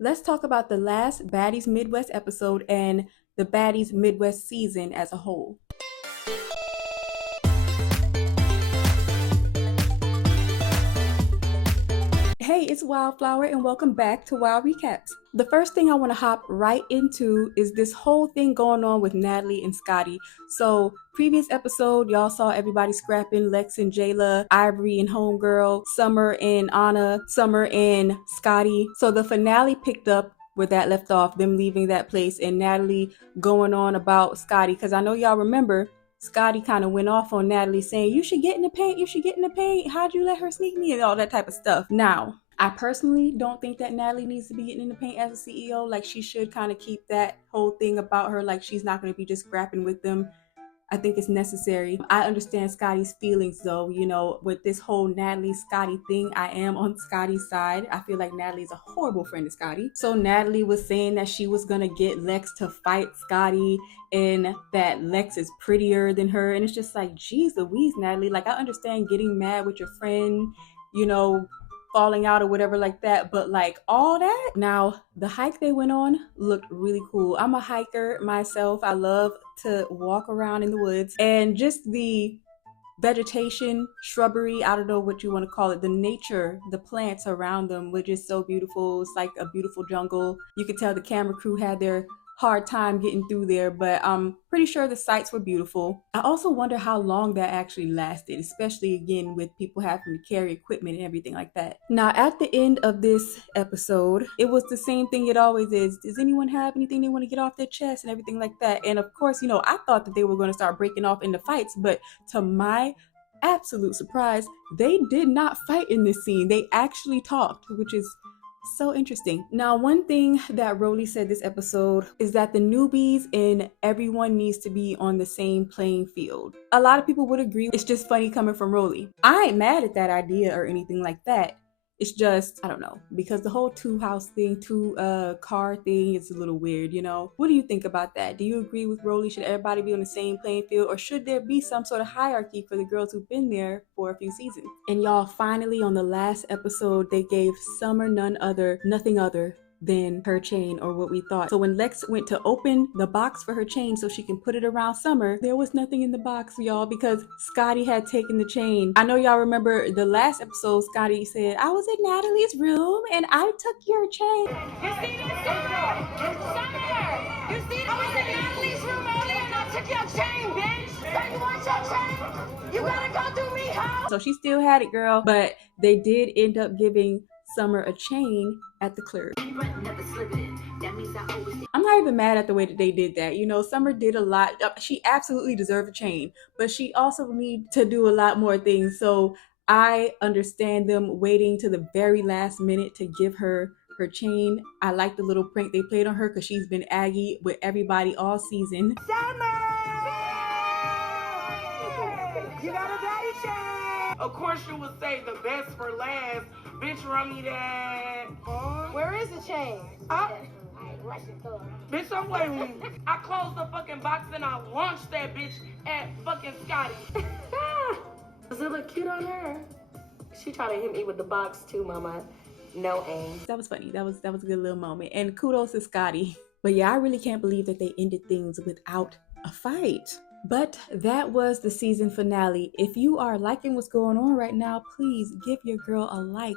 Let's talk about the last Baddies Midwest episode and the Baddies Midwest season as a whole. Hey, it's Wildflower and welcome back to Wild Recaps. The first thing I want to hop right into is this whole thing going on with Natalie and Scotty. So, previous episode, y'all saw everybody scrapping, Lex and Jayla, Ivory and Homegirl, Summer and Anna, Summer and Scotty. So the finale picked up where that left off, them leaving that place and Natalie going on about Scotty. Because I know y'all remember, Scotty kind of went off on Natalie saying, you should get in the paint, you should get in the paint. How'd you let her sneak me? And all that type of stuff. Now, I personally don't think that Natalie needs to be getting in the paint as a CEO. Like, she should kind of keep that whole thing about her, like she's not going to be just scrapping with them. I think it's necessary. I understand Scotty's feelings though, with this whole Natalie Scotty thing. I am on Scotty's side. I feel like Natalie's a horrible friend to Scotty. So Natalie was saying that she was gonna get Lex to fight Scotty and that Lex is prettier than her. And it's just like, geez Louise, Natalie. Like, I understand getting mad with your friend, falling out or whatever like that, but like all that. Now, the hike they went on looked really cool. I'm a hiker myself. I love to walk around in the woods, and just the vegetation, shrubbery, I don't know what you want to call it, the nature, the plants around them were just so beautiful. It's like a beautiful jungle. You could tell the camera crew had their hard time getting through there, but I'm pretty sure the sights were beautiful. I also wonder how long that actually lasted, especially again with people having to carry equipment and everything like that. Now, at the end of this episode, it was the same thing it always is. Does anyone have anything they want to get off their chest and everything like that? And of course, I thought that they were going to start breaking off into fights, but to my absolute surprise, they did not fight in this scene. They actually talked, which is so interesting. Now, one thing that Rolly said this episode is that the newbies and everyone needs to be on the same playing field. A lot of people would agree. It's just funny coming from Rolly. I ain't mad at that idea or anything like that. It's just, I don't know, because the whole two car thing is a little weird, What do you think about that? Do you agree with Rolly? Should everybody be on the same playing field, or should there be some sort of hierarchy for the girls who've been there for a few seasons? And y'all, finally on the last episode, they gave Summer nothing other than her chain, or what we thought. So when Lex went to open the box for her chain so she can put it around Summer, there was nothing in the box, y'all, because Scotty had taken the chain. I know y'all remember the last episode, Scotty said, I was in Natalie's room and I took your chain. You see this? Summer! You see this? I was in Natalie's room earlier and I took your chain, bitch! So you want your chain? You gotta go through me, hoe! So she still had it, girl, but they did end up giving Summer a chain at the clear. I'm not even mad at the way that they did that. Summer did a lot. She absolutely deserved a chain, but she also need to do a lot more things. So I understand them waiting to the very last minute to give her chain. I like the little prank they played on her because she's been aggy with everybody all season. Summer! You got a daddy chain! Of course you would say the best for last. Bitch, run me that. Where is the chain? Bitch, I'm waiting. I closed the fucking box and I launched that bitch at fucking Scotty. Does it look cute on her? She tried to hit me with the box too, mama. No aim. That was funny. That was a good little moment. And kudos to Scotty. But yeah, I really can't believe that they ended things without a fight. But that was the season finale. If you are liking what's going on right now, please give your girl a like,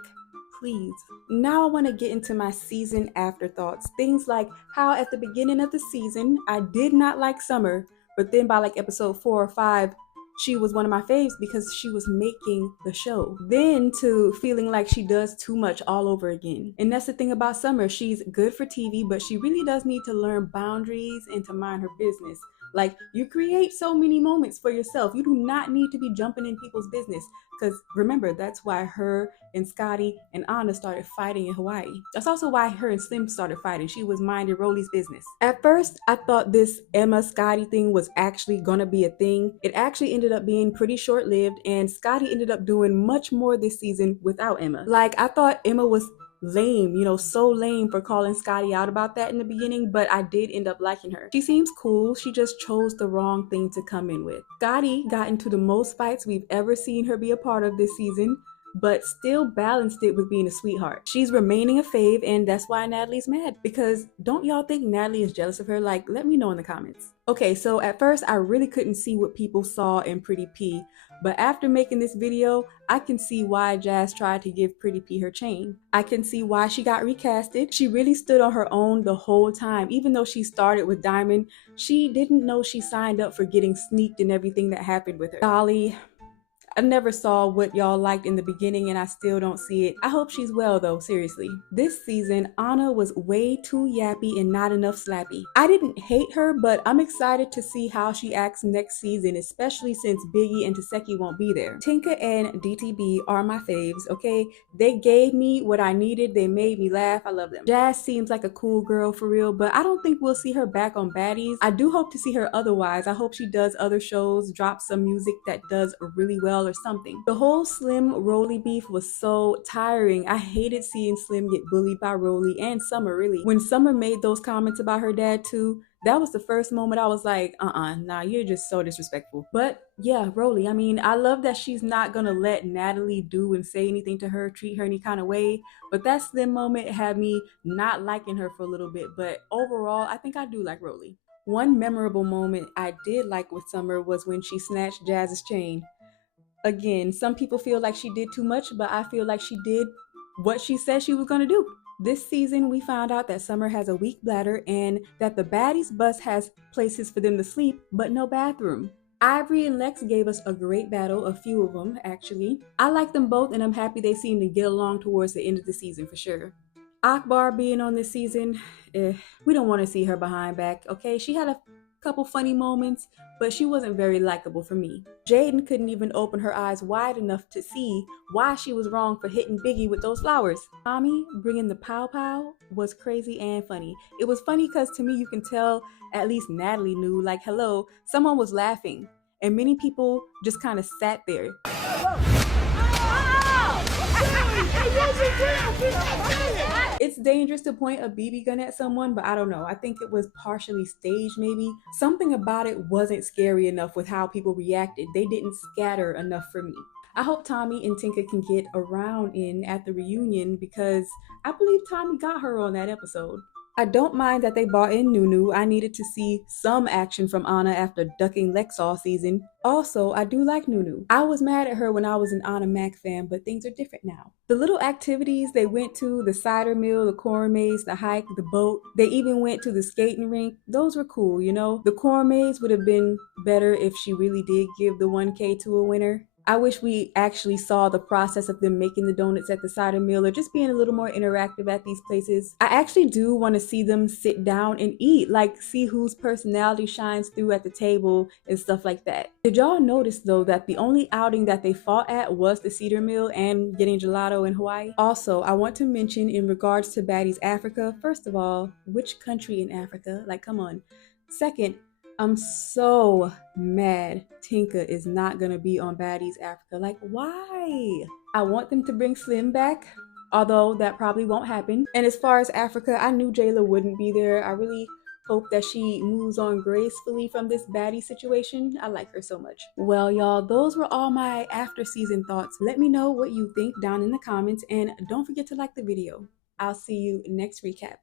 please. Now I want to get into my season afterthoughts. Things like how at the beginning of the season, I did not like Summer, but then by like episode 4 or 5, she was one of my faves because she was making the show. Then to feeling like she does too much all over again. And that's the thing about Summer. She's good for TV, but she really does need to learn boundaries and to mind her business. Like, you create so many moments for yourself. You do not need to be jumping in people's business. Because remember, that's why her and Scotty and Anna started fighting in Hawaii. That's also why her and Slim started fighting. She was minding Rolly's business. At first, I thought this Emma Scotty thing was actually gonna be a thing. It actually ended up being pretty short-lived, and Scotty ended up doing much more this season without Emma. Like, I thought Emma was lame, so lame for calling Scotty out about that in the beginning, but I did end up liking her. She seems cool. She just chose the wrong thing to come in with. Scotty got into the most fights we've ever seen her be a part of this season, but still balanced it with being a sweetheart. She's remaining a fave, and that's why Natalie's mad. Because don't y'all think Natalie is jealous of her? Like, let me know in the comments. Okay, so at first I really couldn't see what people saw in Pretty P, but after making this video, I can see why Jazz tried to give Pretty P her chain. I can see why she got recasted. She really stood on her own the whole time. Even though she started with Diamond, she didn't know she signed up for getting sneaked and everything that happened with her. Dolly, I never saw what y'all liked in the beginning and I still don't see it. I hope she's well though, seriously. This season, Anna was way too yappy and not enough slappy. I didn't hate her, but I'm excited to see how she acts next season, especially since Biggie and Taseki won't be there. Tinka and DTB are my faves, okay? They gave me what I needed, they made me laugh, I love them. Jazz seems like a cool girl for real, but I don't think we'll see her back on Baddies. I do hope to see her otherwise. I hope she does other shows, drops some music that does really well or something. The whole Slim Rolly beef was so tiring. I hated seeing Slim get bullied by Rolly and Summer really. When Summer made those comments about her dad too, that was the first moment I was like, nah, you're just so disrespectful. But yeah, Rolly, I mean, I love that she's not gonna let Natalie do and say anything to her, treat her any kind of way. But that Slim moment had me not liking her for a little bit. But overall, I think I do like Rolly. One memorable moment I did like with Summer was when she snatched Jazz's chain. Again, some people feel like she did too much, but I feel like she did what she said she was gonna do. This season, we found out that Summer has a weak bladder and that the Baddies bus has places for them to sleep, but no bathroom. Ivory and Lex gave us a great battle, a few of them actually. I like them both and I'm happy they seem to get along towards the end of the season for sure. Akbar being on this season, we don't want to see her behind back, okay? She had a couple funny moments, but she wasn't very likable for me. Jaden couldn't even open her eyes wide enough to see why she was wrong for hitting Biggie with those flowers. Tommy bringing the pow pow was crazy and funny. It was funny because to me you can tell at least Natalie knew, like, hello, someone was laughing, and many people just kind of sat there. It's dangerous to point a BB gun at someone, but I don't know. I think it was partially staged maybe. Something about it wasn't scary enough with how people reacted. They didn't scatter enough for me. I hope Tommy and Tinka can get around in at the reunion because I believe Tommy got her on that episode. I don't mind that they brought in Nunu. I needed to see some action from Anna after ducking Lex all season. Also, I do like Nunu. I was mad at her when I was an Anna Mac fan, but things are different now. The little activities they went to, the cider mill, the corn maze, the hike, the boat, they even went to the skating rink, those were cool, you know? The corn maze would have been better if she really did give the 1K to a winner. I wish we actually saw the process of them making the donuts at the cider mill or just being a little more interactive at these places. I actually do want to see them sit down and eat, like see whose personality shines through at the table and stuff like that. Did y'all notice though that the only outing that they fought at was the cedar mill and getting gelato in Hawaii? Also, I want to mention in regards to Baddies Africa, first of all, which country in Africa? Like, come on. Second, I'm so mad Tinka is not gonna be on Baddies Africa. Like, why? I want them to bring Slim back, although that probably won't happen. And as far as Africa, I knew Jayla wouldn't be there. I really hope that she moves on gracefully from this baddie situation. I like her so much. Well, y'all, those were all my after season thoughts. Let me know what you think down in the comments and don't forget to like the video. I'll see you next recap.